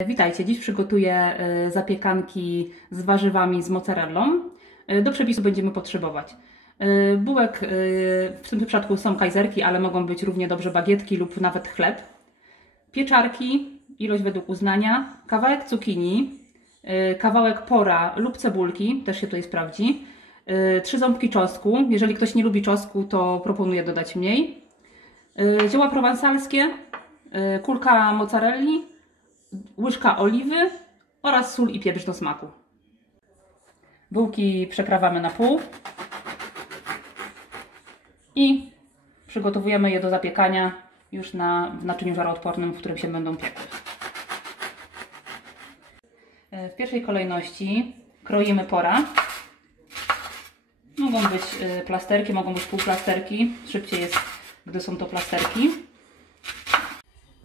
Witajcie, dziś przygotuję zapiekanki z warzywami z mozzarellą. Do przepisu będziemy potrzebować bułek, w tym przypadku są kajzerki, ale mogą być równie dobrze bagietki lub nawet chleb. Pieczarki, ilość według uznania, kawałek cukinii, kawałek pora lub cebulki, też się tutaj sprawdzi, 3 ząbki czosnku, jeżeli ktoś nie lubi czosnku, to proponuję dodać mniej, zioła prowansalskie, kulka mozzarelli, łyżka oliwy oraz sól i pieprz do smaku. Bułki przekrawamy na pół i przygotowujemy je do zapiekania już w naczyniu żaroodpornym, w którym się będą piekły. W pierwszej kolejności kroimy pora. Mogą być plasterki, mogą być półplasterki. Szybciej jest, gdy są to plasterki.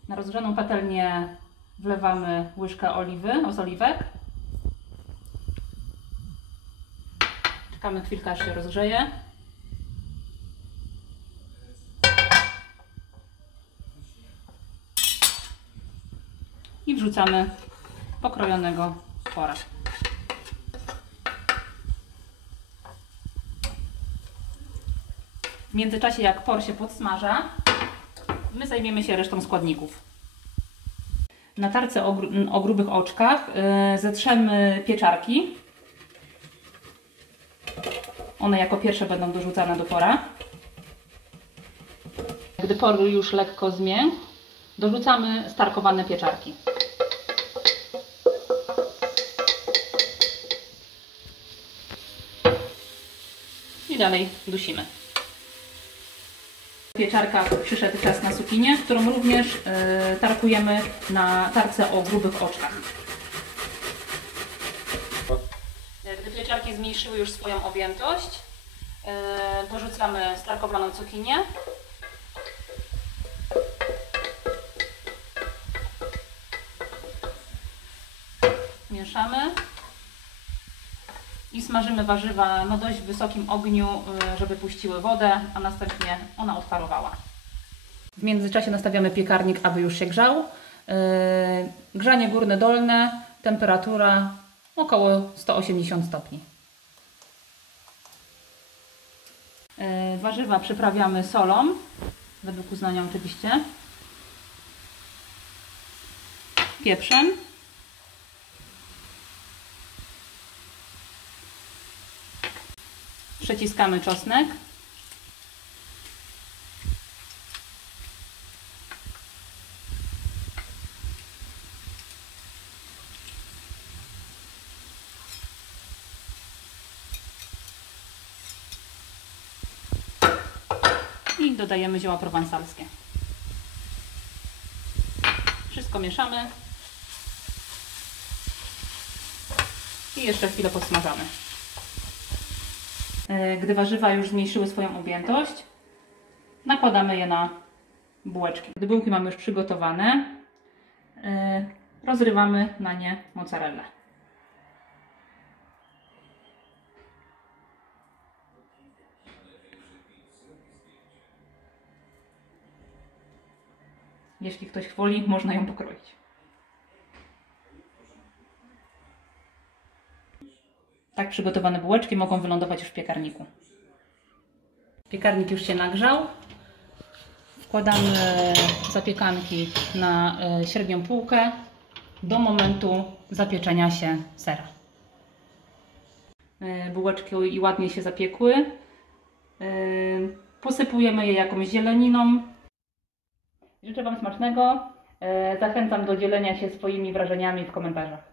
Na rozgrzaną patelnię wlewamy łyżkę oliwy, z oliwek. Czekamy chwilkę, aż się rozgrzeje. I wrzucamy pokrojonego pora. W międzyczasie, jak por się podsmaża, my zajmiemy się resztą składników. Na tarce o grubych oczkach zetrzemy pieczarki. One jako pierwsze będą dorzucane do pora. Gdy por już lekko zmiękł, dorzucamy starkowane pieczarki. I dalej dusimy. W pieczarkach przyszedł czas na cukinię, którą również tarkujemy na tarce o grubych oczkach. Gdy pieczarki zmniejszyły już swoją objętość, dorzucamy starkowaną cukinię. Mieszamy i smażymy warzywa na dość wysokim ogniu, żeby puściły wodę, a następnie ona odparowała. W międzyczasie nastawiamy piekarnik, aby już się grzał. Grzanie górne, dolne, temperatura około 180 stopni. Warzywa przyprawiamy solą, według uznania oczywiście, pieprzem, przeciskamy czosnek, i dodajemy zioła prowansalskie. Wszystko mieszamy i jeszcze chwilę podsmażamy. Gdy warzywa już zmniejszyły swoją objętość, nakładamy je na bułeczki. Gdy bułki mamy już przygotowane, rozrywamy na nie mozzarellę. Jeśli ktoś woli, można ją pokroić. Tak przygotowane bułeczki mogą wylądować już w piekarniku. Piekarnik już się nagrzał. Wkładamy zapiekanki na średnią półkę do zapieczenia się sera. Bułeczki ładnie się zapiekły. Posypujemy je jakąś zieleniną. Życzę Wam smacznego. Zachęcam do dzielenia się swoimi wrażeniami w komentarzach.